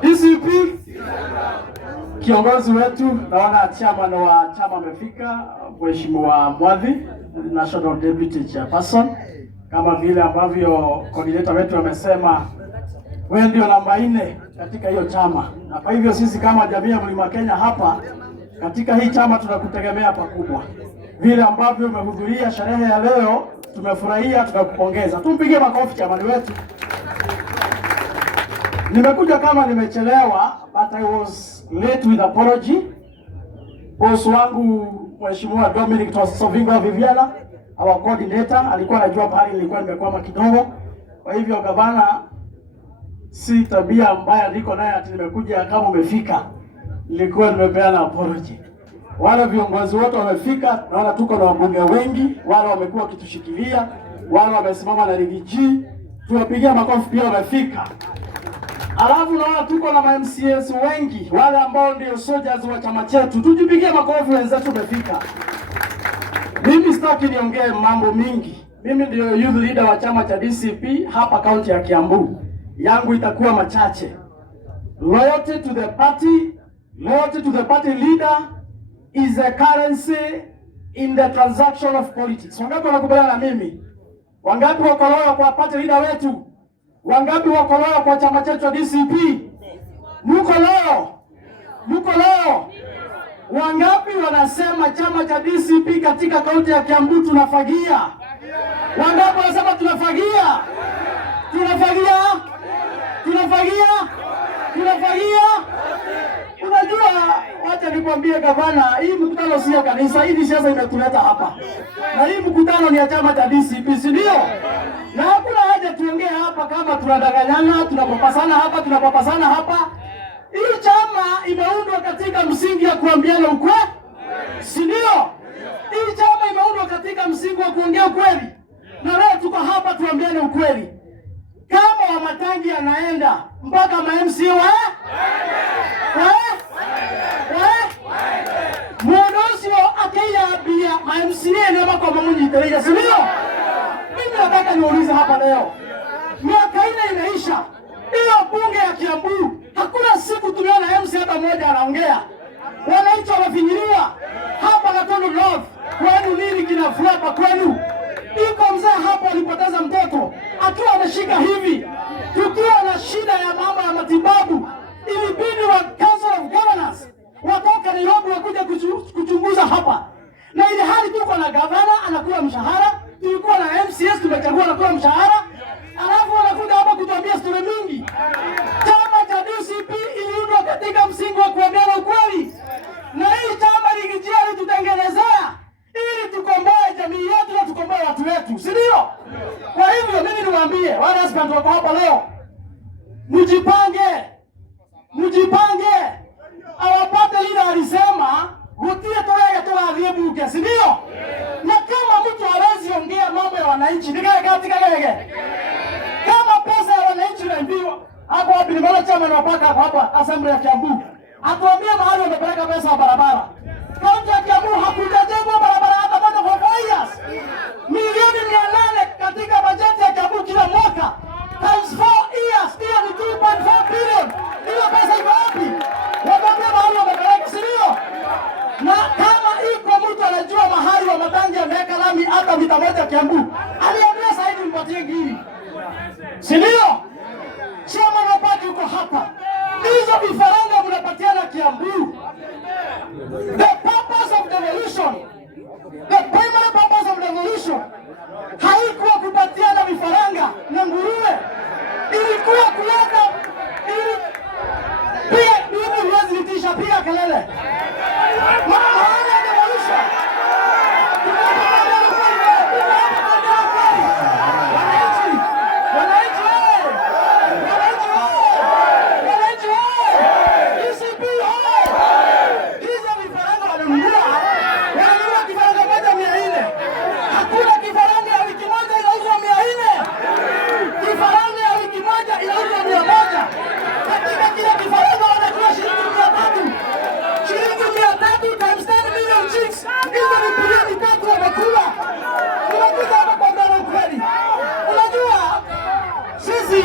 DCP. Kiongozi wetu naona chairman wa chama amefika, Mheshimiwa Mwadhi, National Deputy Chairperson. Kama vile ambavyo coordinator wetu amesema, wewe ndio namba 4 katika hiyo chama. Na kwa hivyo sisi kama jamii ya Mlima Kenya hapa katika hii chama tunakutegemea pakubwa. Vile ambavyo umehudhuria sherehe ya leo, tumefurahia, tunakupongeza. Tumpigie makofi chamani wetu. Nimekuja kama nimechelewa, but I was late with apology. Boss wangu Mheshimiwa Dominic Sovingo Viviana, our coordinator, alikuwa anajua pale nilikuwa nimekwama kidogo. Kwa hivyo gavana, si tabia mbaya niko naye ati nimekuja kama umefika. Nilikuwa nimepeana apology. Wale viongozi wote wamefika, naona tuko na wabunge wengi, wale wamekuwa kitushikilia, wale wamesimama na Rigiji, tuwapigia makofi pia wamefika. Alafu naona tuko na MCAs wengi, wale ambao ndio soldiers wa chama chetu, tujipigie makofi wenzetu wamefika. Mimi sitaki niongee mambo mingi. Mimi ndio youth leader wa chama cha DCP hapa kaunti ya Kiambu. Yangu itakuwa machache. Loyalty to the party leader is a currency in the transaction of politics. Wangapi wanakubaliana na mimi? Wangapi wako loyal kwa party leader wetu? Wangapi wako loyal kwa chama chetu cha DCP? Muko loyal? Muko loyal? Wangapi wanasema chama cha DCP katika kaunti ya Kiambu tunafagia? Wangapi wanasema tunafagia? Tunafagia? Tunafagia? Tunafagia? Unajua, wacha nikwambie gavana, hii mkutano si ya kanisa, hii siasa imetuleta hapa. Na hii mkutano ni ya chama cha DCP, si ndio? Na hakuna haja tuongee hapa kama tunadanganyana, tunapapasana hapa. Hii chama imeundwa katika msingi ya kuambiana ukweli, si ndio? Hii chama imeundwa katika msingi wa kuongea ukweli. Na leo tuko hapa tuambiane ukweli. Kama Wamatangi yanaenda mpaka ma-MCA Mwonosio akiyabia ma-MCA nema kwa mamunyi itereja, si ndio? Mimi nataka niulize hapa leo. Miaka 4 inaisha. Hiyo bunge ya Kiambu, hakuna siku tumeona MCA hata mmoja anaongea. Wananchi wamefinyiliwa. Hapa Gatundu North, kwenu nini kinafuata kwenu? Iko mzee hapo alipoteza mtoto, akiwa anashika hivi. Tukiwa na shida ya mambo ya matibabu, ilibidi wa Council of Governors watoka Nairobi wakuja kuchunguza hapa. Na ile hali tuko na gavana anakuwa mshahara, tulikuwa na MCS tumechagua anakuwa mshahara, alafu wanakuja hapa kutuambia story mingi. Chama cha DCP iliundwa katika msingi wa kuambiana ukweli. Na hii chama Rigiji alitutengenezea ili tukomboe jamii yetu na tukomboe watu wetu, si ndio? Kwa hivyo mimi niwaambie wale askari wako hapa leo, mjipange. Awapate lile alisema, utie toyege tulathiye bunge, si ndio? Na kama mtu hawezi ongea mambo ya wananchi, nikae katika gege. Kama pesa ya wananchi inaambiwa, hapo wapi ni mara chama anapaka hapa assembly ya Kiambu. Atuambie mahali wamepeleka pesa ya barabara. Kaunti ya Kiambu hakujajengwa barabara hata moja for 4 years. Milioni 800 katika bajeti ya Kiambu kila mwaka. Times 4 years, hiyo ni 2.4 billion. Hiyo pesa iko wapi? Watuambie mahali wamepeleka, si ndio? Na kama iko mtu anajua mahali wa Matangi ameweka lami hata mita moja Kiambu, aliambia sasa hivi mpatie ngiri, si ndio? Chama na party uko hapa. Hizo vifaranga mnapatiana Kiambu. The purpose of devolution, the primary purpose of devolution, haikuwa kupatiana vifaranga na nguruwe. Ilikuwa kuleta pia mimi huwezi nitisha, piga kelele. Maana devolution. Unajua sisi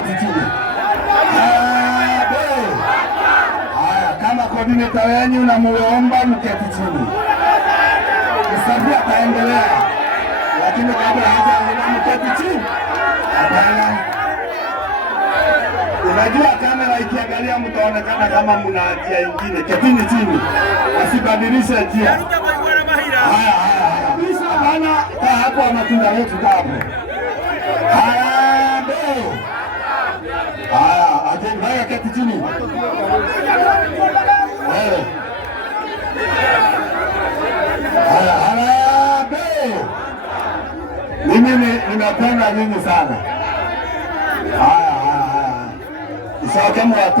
mketi chini. Haya, kama coordinator wenu namuomba mketi chini. Msafi ataendelea, lakini kabla hajaendelea mketi chini. Hapana. Unajua kamera ikiangalia mtaonekana kama mna njia nyingine. Ketini chini. Wasibadilishe njia. Haya. Hapana, kaa hapo matunda yetu hapo. Haya, ndio. Haya, ajenga keti chini. Haya, ndio. Mimi ninapenda nyinyi sana. Haya. Isakemu watu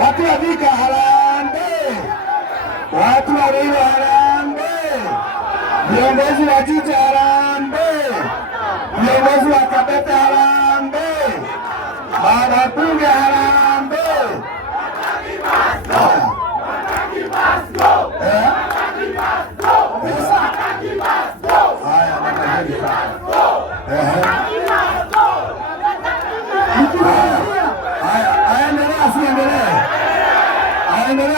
wa Thika harambee, watu wa Ruiru harambee, viongozi wa Juja harambee, viongozi wa Kabete harambee, mabunge harambee. Aendelea.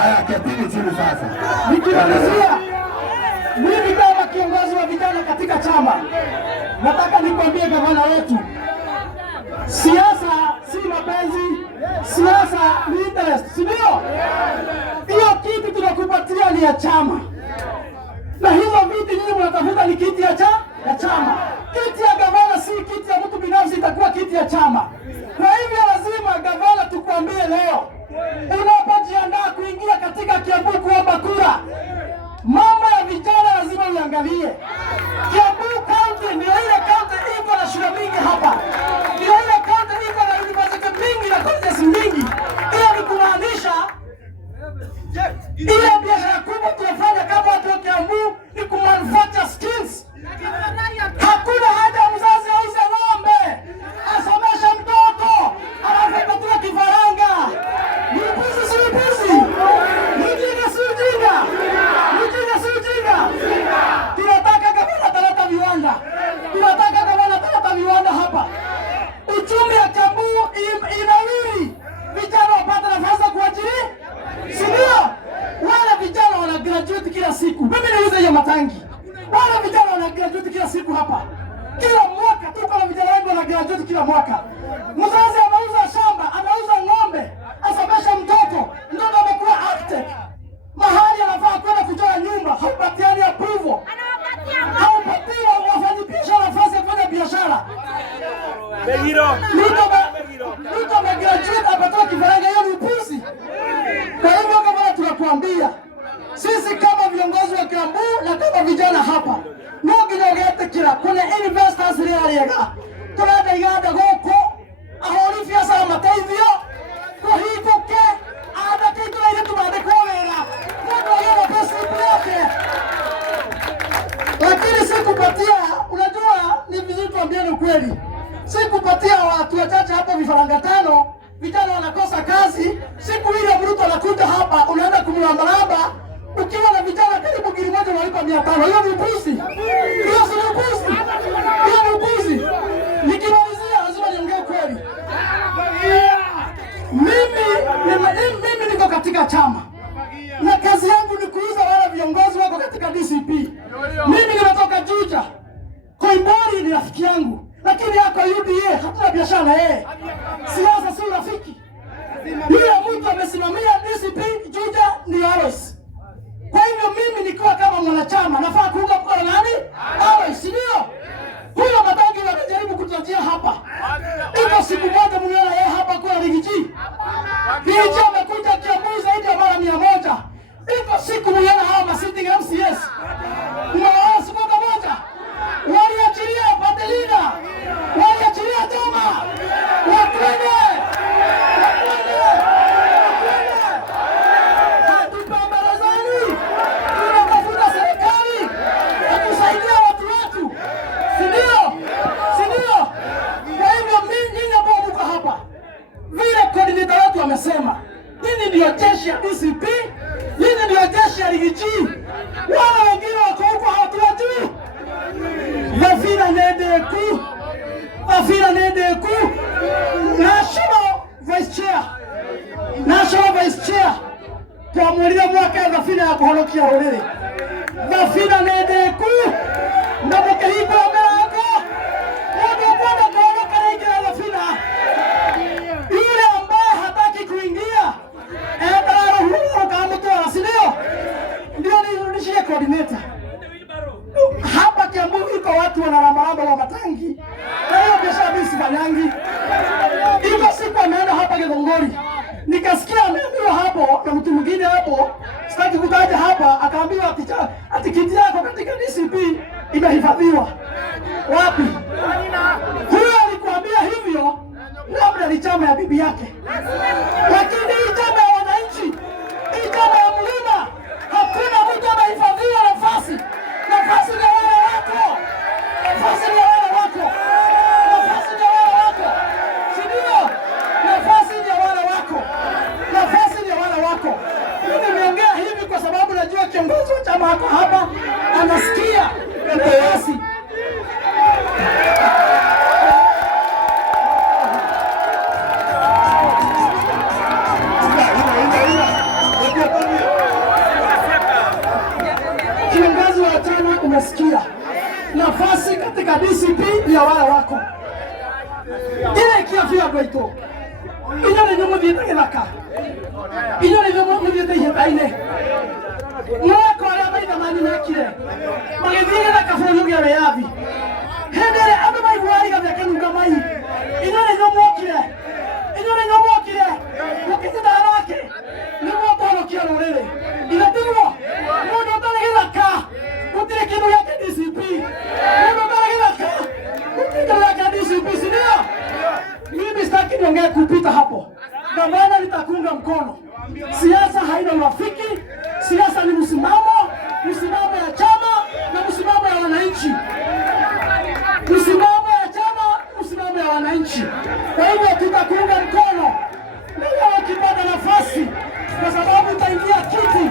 Haya, ketini chini sasa. Nikimalizia, mimi kama kiongozi wa vijana katika chama, nataka nikwambie gavana wetu, siasa si mapenzi, siasa ni interest, si ndio? Hiyo kiti tunakupatia ni ya chama, na hizo viti nyinyi mnatafuta ni kiti ya chama. Kiti ya gavana si kiti ya mtu binafsi, itakuwa kiti ya chama. Kwa hivyo lazima gavana, tukwambie leo, unapojiandaa kuingia katika Kiambu kuomba kura, mambo ya vijana lazima uangalie. Kiambu County ndio ile county iko na shule mingi hapa, ndio ile county iko na university mingi na colleges mingi. Hiyo ni kumaanisha ile biashara kubwa tunafanya kama watu wa Kiambu ni kumanufacture skills. Hakuna haja mzazi auze ng'ombe asomeshe mtoto anafuatilia kifaranga. Mpuzi si mpuzi, mjinga si mjinga, mjinga si mjinga. Tunataka gavana ataleta viwanda, tunataka gavana ataleta viwanda hapa. Uchumi ya Kiambu inawiri, vijana wapata nafasi ya kuajiri, si ndio? Wale vijana wana graduate kila siku. Mimi niuze hiyo matangi. Wale vijana wana graduate kila siku hapa. Kila mwaka tuko na vijana wengi wana graduate kila mwaka. Mzazi anauza shamba, anauza ng'ombe, asomesha mtoto amekuwa architect. Mahali anafaa kwenda kutoa nyumba, haupatiani approval. Haupatii wafanyabiashara nafasi ya kufanya biashara. Mtu amegraduate apatoa kifaranga, hiyo ni upuzi. Kwa hivyo kama tunakuambia, sisi kama viongozi wa Kiambu na kama vijana hapa, noginogeete kila kuna investors riariega turenda iganda guku ahori biashara mateithio kuhinguke andĩkĩtwo ile tubandĩkwo wĩra mundu agĩe pesa yake. Lakini sikupatia, unajua ni vizuri tuambiane ukweli, sikupatia watu wachache hapa vifaranga 5, vijana wanakosa kazi. Siku ile mtu anakuja hapa unaenda kumlambalamba, ukiwa na vijana karibu giri moja unalipa 500. Hiyo ni upuzi. Hiyo si upuzi. Hiyo ni upuzi. Nikimalizia lazima niongee kweli. Mimi niko katika chama, na kazi yangu ni kuuza wale viongozi wako katika DCP. Mimi nimetoka Juja. Koimbori ni rafiki yangu, lakini yako UDA hatuna biashara na yeye. Siasa si rafiki. Yule mtu amesimamia DCP Juja ni Alois. Kwa hivyo mimi nikiwa kama mwanachama nafaa kuunga mkono nani? Alois, ndio? Huyo matangi anajaribu kutuachia hapa. Iko siku moja mniona yeye hapa kwa Rigiji. Rigiji amekuja Kiambu zaidi ya mara 100. Iko siku mniona hawa masitting MCS. Unaona siku moja waliachilia Padelina, waliachilia Toma, wakwende. Hatupambelezani, tunatafuta serikali atusaidia watu wetu, si ndio? Kwa hivyo nyinyi ambao mko hapa, vile coordinator wetu wamesema, nyinyi ndio jeshi ya DCP, nyinyi ndio jeshi ya Rigiji. Wale wengine wako huko hawatuwajui. Vafina nende ku Bafina Nedeku, National Vice Chair, kwa mwelida mwaka Bafina ya kuholokia rolele. Bafina Nedeku, ndamuke hipo amelako, mwana kuholoka reiki na Bafina. Yule ambaye hataki kuingia, etararo hulu kamutua, sindio? Ndio nirudishie coordinator. Hapa Kiambu iko watu wanarambaramba wa matangi. Na hiyo biashara bisi banyangi. Iko siku ameenda hapa Githongori. Nikasikia ameambiwa hapo na mtu mwingine hapo, sitaki kutaja hapa, akaambiwa ati kiti yako katika DCP imehifadhiwa. Wapi? Huyo alikuambia hivyo, labda ni chama ya bibi yake. Lakini hii chama ya wananchi, hii chama ya mlima, hakuna mtu amehifadhiwa nafasi. Nafasi ni wale wako. Nafasi ni wale wako. Nafasi ni wale wako. Sindio? Nafasi ni wale wako. Nafasi ni wale wako. Nimeongea hivi kwa sababu najua kiongozi wa chama hako hapa anasikia kiasi. Kiongozi wa chama umesikia. Nafasi katika DCP ya wale wako. Ile kiafia gweito. Inyo ni nyomo dieta githaka. Inyo ni nyomo dieta ihetaine. Mwako aria maitha manyu mekire. Magithie githaka bũrũri ũgĩa wĩyathi. Hĩndĩ ĩrĩa andũ maiguaga gĩthaka mai. Inyo ni nyomo okire. Inyo ni nyomo okire. Mũkĩnyitana nake. Nĩguo kũhonokia rũrĩrĩ. Inatigwo. Mũndũ ũtarĩ gĩthaka. Gũtirĩ kĩndũ gĩake DCP. Mũndũ ũtarĩ gĩthaka. Gũtirĩ kĩndũ gĩake DCP, sindio? Mimi sitaki niongee kupita hapo. Gavana nitakuunga mkono. Siasa haina urafiki. Siasa ni msimamo ya chama na msimamo ya wananchi. Msimamo ya chama, msimamo ya wananchi. Kwa hivyo tutakuunga mkono. Leo ukipata nafasi kwa sababu utaingia kiti.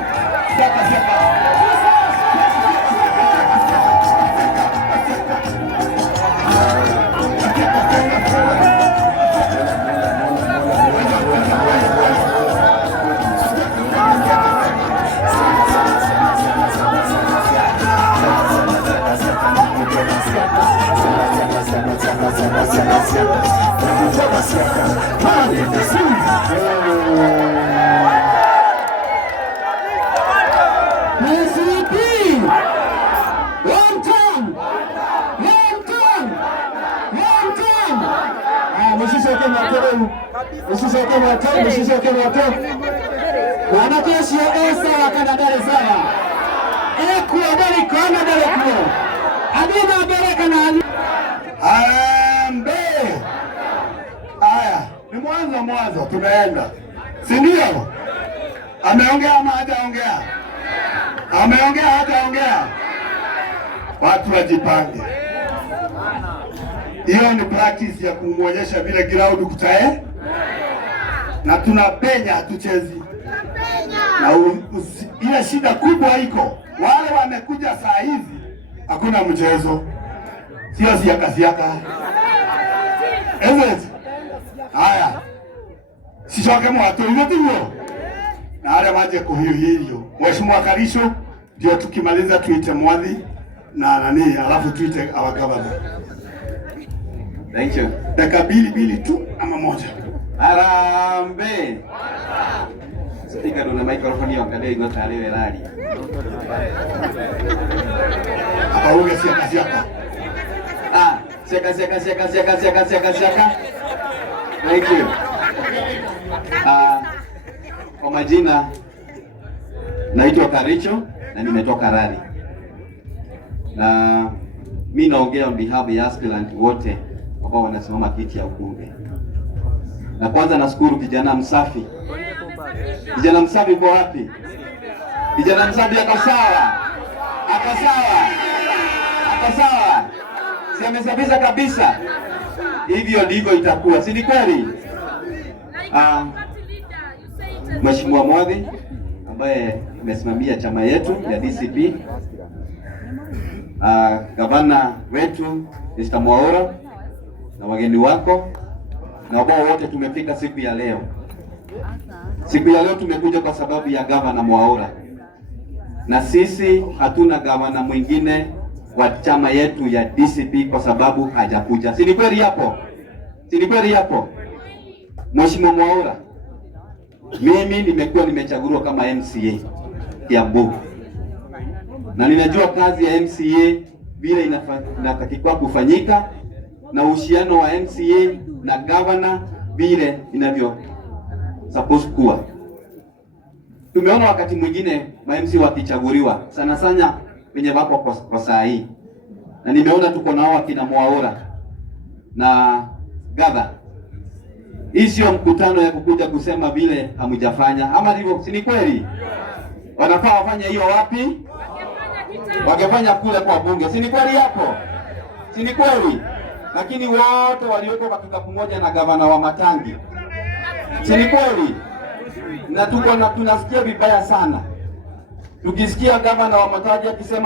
Aya, ni mwanzo tumeenda. Si ndio? Ameongea ama hajaongea? Ameongea hajaongea? Watu wajipange. Hiyo ni practice ya kumuonyesha vile ground kutae. Na tunapenya hatuchezi. Na ile shida kubwa iko. Wale wamekuja saa hizi hakuna mchezo. Sio siaka. Ezet. Haya. Sishoke mwatu hivyo. Na wale waje kuhiyo. Mheshimiwa Karisho ndio tukimaliza tuite Mwadhi na nani alafu tuite our governor. Thank you. Dakika mbili tu ama moja. Harambee. Speaker ndo na microphone yongelea igota leo rally. Hapa uge siaka. Siaka. Thank you. Kwa majina naitwa Karicho na nimetoka Rari. Na mimi naongea on behalf ya aspirant wote ambao wanasimama kiti ya ubunge. Na kwanza nashukuru kijana msafi. Kijana msafi uko wapi? Kijana msafi ako sawa. Si amesafisha kabisa. Hivyo ndivyo itakuwa. Si ni kweli? Mheshimiwa Mwadhi ambaye amesimamia chama yetu ya DCP. Gavana wetu Mr. Mwaura na wageni wako na ambao wote tumefika siku ya leo. Siku ya leo tumekuja kwa sababu ya gavana Mwaura, na sisi hatuna gavana mwingine wa chama yetu ya DCP kwa sababu hajakuja. Si ni kweli hapo? Si ni kweli hapo? Mheshimiwa Mwaura, mimi nimechaguliwa kama MCA Kiambu, na ninajua kazi ya MCA vile inatakiwa kufanyika na uhusiano wa MCA na governor vile inavyo supposed kuwa. Tumeona wakati mwingine ma-MC wakichaguliwa sana sana wenye wako kwa saa hii, na nimeona tuko nao akina Mwaura na Gava. Hii sio mkutano ya kukuja kusema vile hamujafanya, ama ndivyo? Si ni kweli? Wanafaa wafanye hiyo wapi? Wangefanya kule kwa bunge. Si ni kweli hapo? Si ni kweli? Lakini wote waliwekwa kwa kikapu moja na gavana wa Matangi. Si ni kweli? Na tunasikia vibaya sana tukisikia gavana wa Matangi akisema